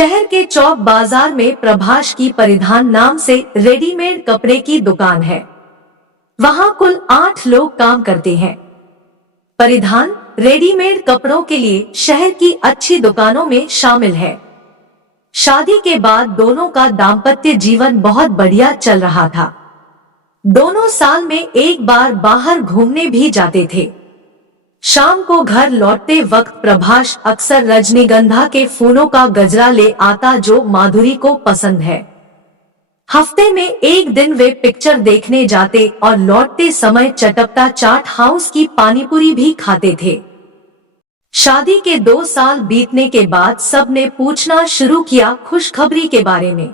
शहर के चौक बाजार में प्रभाष की परिधान नाम से रेडीमेड कपड़े की दुकान है। वहाँ कुल 8 लोग काम करते हैं। परिधान रेडीमेड कपड़ों के लिए शहर की अच्छी दुकानों में शामिल है। शादी के बाद दोनों का दाम्पत्य जीवन बहुत बढ़िया चल रहा था। दोनों साल में एक बार बाहर घूमने भी जाते थे। शाम को घर लौटते वक्त प्रभाष अक्सर रजनीगंधा के फूलों का गजरा ले आता जो माधुरी को पसंद है। हफ्ते में एक दिन वे पिक्चर देखने जाते और लौटते समय चटपटा चाट हाउस की पानीपुरी भी खाते थे। शादी के 2 साल बीतने के बाद सब ने पूछना शुरू किया खुशखबरी के बारे में।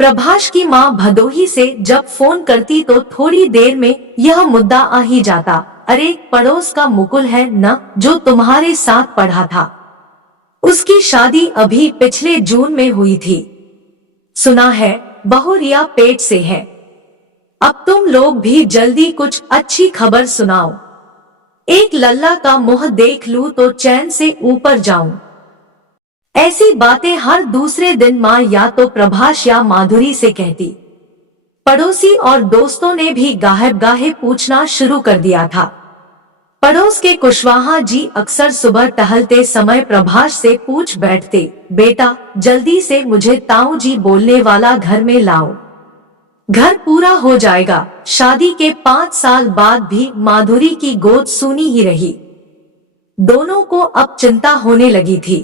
प्रभाष की माँ भदोही से जब फोन करती तो थोड़ी देर में यह मुद्दा आ ही जाता, अरे पड़ोस का मुकुल है न जो तुम्हारे साथ पढ़ा था, उसकी शादी अभी पिछले जून में हुई थी। सुना है बहू रिया पेट से है। अब तुम लोग भी जल्दी कुछ अच्छी खबर सुनाओ। एक लल्ला का मुंह देख लूं तो चैन से ऊपर जाऊं। ऐसी बातें हर दूसरे दिन माँ या तो प्रभाष या माधुरी से कहती। पड़ोसी और दोस्तों ने भी गाहे पूछना शुरू कर दिया था। पड़ोस के कुशवाहा जी अक्सर सुबह टहलते समय प्रभाष से पूछ बैठते, बेटा जल्दी से मुझे ताऊ जी बोलने वाला घर में लाओ, घर पूरा हो जाएगा। शादी के 5 साल बाद भी माधुरी की गोद सूनी ही रही। दोनों को अब चिंता होने लगी थी।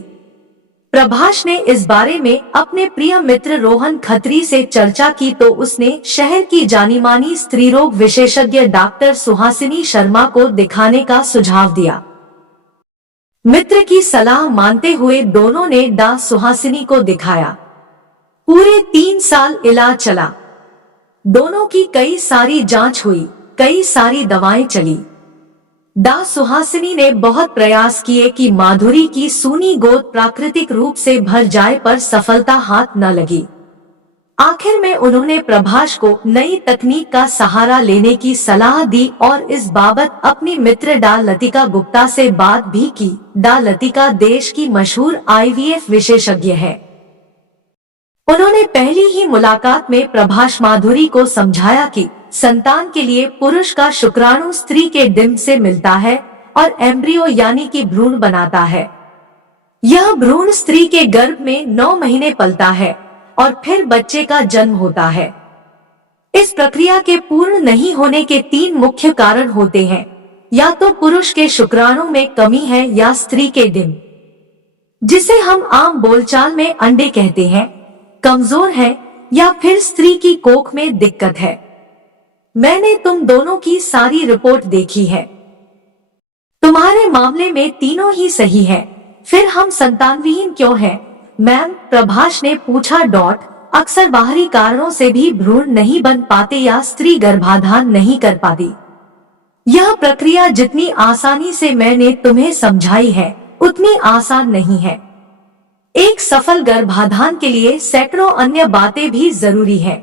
प्रभाष ने इस बारे में अपने प्रिय मित्र रोहन खत्री से चर्चा की तो उसने शहर की जानी-मानी स्त्री रोग विशेषज्ञ डॉक्टर सुहासिनी शर्मा को दिखाने का सुझाव दिया। मित्र की सलाह मानते हुए दोनों ने डॉ सुहासिनी को दिखाया। पूरे 3 साल इलाज चला। दोनों की कई सारी जांच हुई, कई सारी दवाएं चली। डॉ सुहासिनी ने बहुत प्रयास किए कि माधुरी की सूनी गोद प्राकृतिक रूप से भर जाए पर सफलता हाथ न लगी। आखिर में उन्होंने प्रभाष को नई तकनीक का सहारा लेने की सलाह दी और इस बाबत अपनी मित्र डॉ लतिका गुप्ता से बात भी की। डॉ लतिका देश की मशहूर IVF विशेषज्ञ है। उन्होंने पहली ही मुलाकात में प्रभाष माधुरी को समझाया कि संतान के लिए पुरुष का शुक्राणु स्त्री के डिंब से मिलता है और एम्ब्रियो यानी कि भ्रूण बनाता है। यह भ्रूण स्त्री के गर्भ में 9 महीने पलता है और फिर बच्चे का जन्म होता है। इस प्रक्रिया के पूर्ण नहीं होने के 3 मुख्य कारण होते हैं, या तो पुरुष के शुक्राणु में कमी है या स्त्री के डिंब, जिसे हम आम बोलचाल में अंडे कहते हैं, कमजोर है, या फिर स्त्री की कोख में दिक्कत है। मैंने तुम दोनों की सारी रिपोर्ट देखी है। तुम्हारे मामले में तीनों ही सही है, फिर हम संतानविहीन क्यों हैं? मैम, प्रभाष ने पूछा। अक्सर बाहरी कारणों से भी भ्रूण नहीं बन पाते या स्त्री गर्भाधान नहीं कर पाती। यह प्रक्रिया जितनी आसानी से मैंने तुम्हें समझाई है उतनी आसान नहीं है। एक सफल गर्भाधान के लिए सैकड़ों अन्य बातें भी जरूरी है।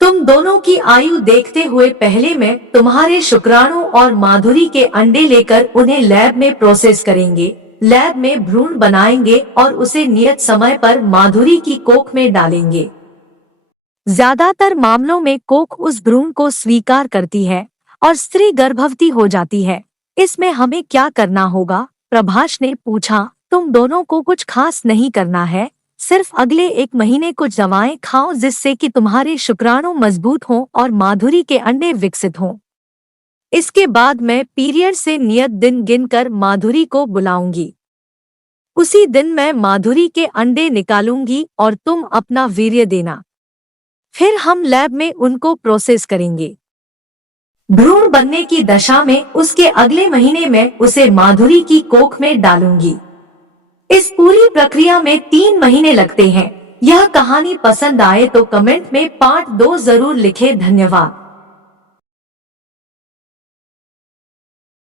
तुम दोनों की आयु देखते हुए पहले मैं तुम्हारे शुक्राणु और माधुरी के अंडे लेकर उन्हें लैब में प्रोसेस करेंगे, लैब में भ्रूण बनाएंगे और उसे नियत समय पर माधुरी की कोख में डालेंगे। ज्यादातर मामलों में कोख उस भ्रूण को स्वीकार करती है और स्त्री गर्भवती हो जाती है। इसमें हमें क्या करना होगा? प्रभाष ने पूछा। तुम दोनों को कुछ खास नहीं करना है, सिर्फ अगले 1 महीने कुछ दवाएं खाओ जिससे कि तुम्हारे शुक्राणु मजबूत हों और माधुरी के अंडे विकसित हों। इसके बाद मैं पीरियड से नियत दिन गिनकर माधुरी को बुलाऊंगी। उसी दिन मैं माधुरी के अंडे निकालूंगी और तुम अपना वीर्य देना। फिर हम लैब में उनको प्रोसेस करेंगे। भ्रूण बनने की दशा में उसके अगले महीने में उसे माधुरी की कोख में डालूंगी। इस पूरी प्रक्रिया में 3 महीने लगते हैं। यह कहानी पसंद आए तो कमेंट में पार्ट 2 जरूर लिखें। धन्यवाद।